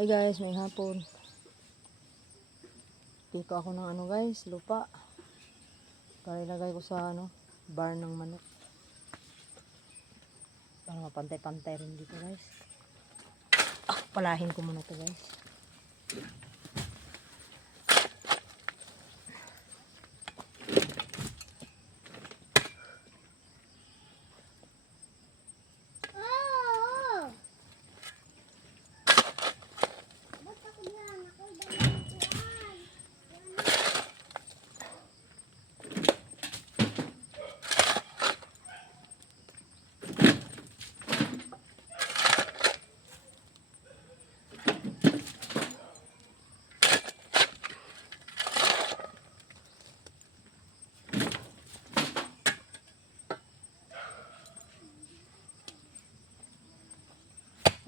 Hey guys, may hapon. Tiko ako ng guys, lupa. Para ilagay ko sa bar ng manok. Para mapantay-pantay rin dito guys. Palahin ko muna to guys.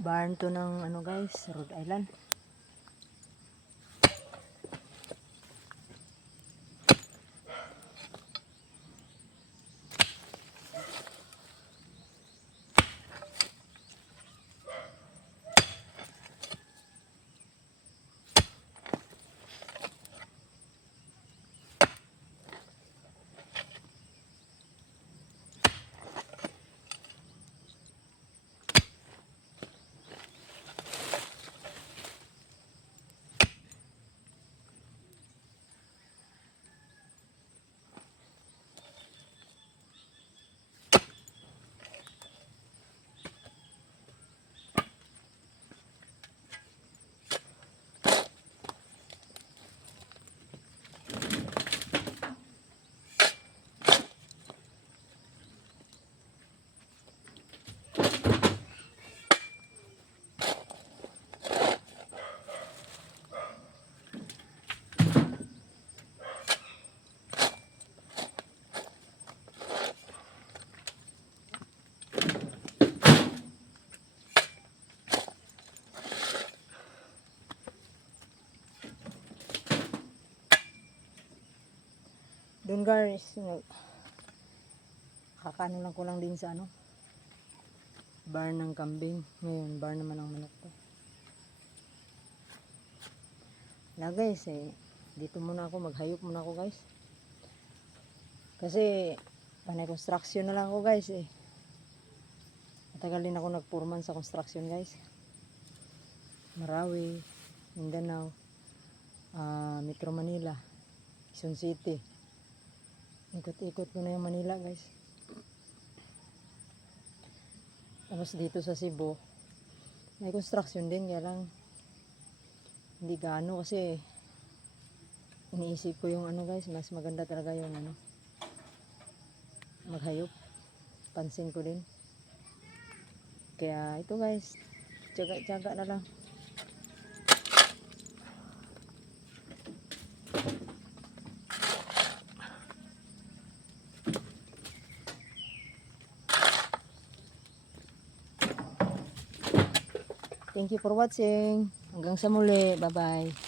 Barn to ng guys, Rhode Island. Doon guys, kakano lang ko lang din sa bar ng kambing. Ngayon, bar naman ang manok to. Na guys, dito muna ako, maghayop muna ako guys. Kasi, panay construction na lang ako guys Matagal din ako nagpurman sa construction guys. Marawi, Mindanao, Metro Manila, Quezon City. Ikot-ikot ko na yung Manila guys. Tapos dito sa Cebu, may construction din, kaya lang hindi gaano kasi iniisip ko yung guys, mas maganda talaga yung maghayop. Pansin ko din. Kaya ito guys, tiyaga-tiyaga na lang. Thank you for watching. Hanggang sa muli. Bye-bye.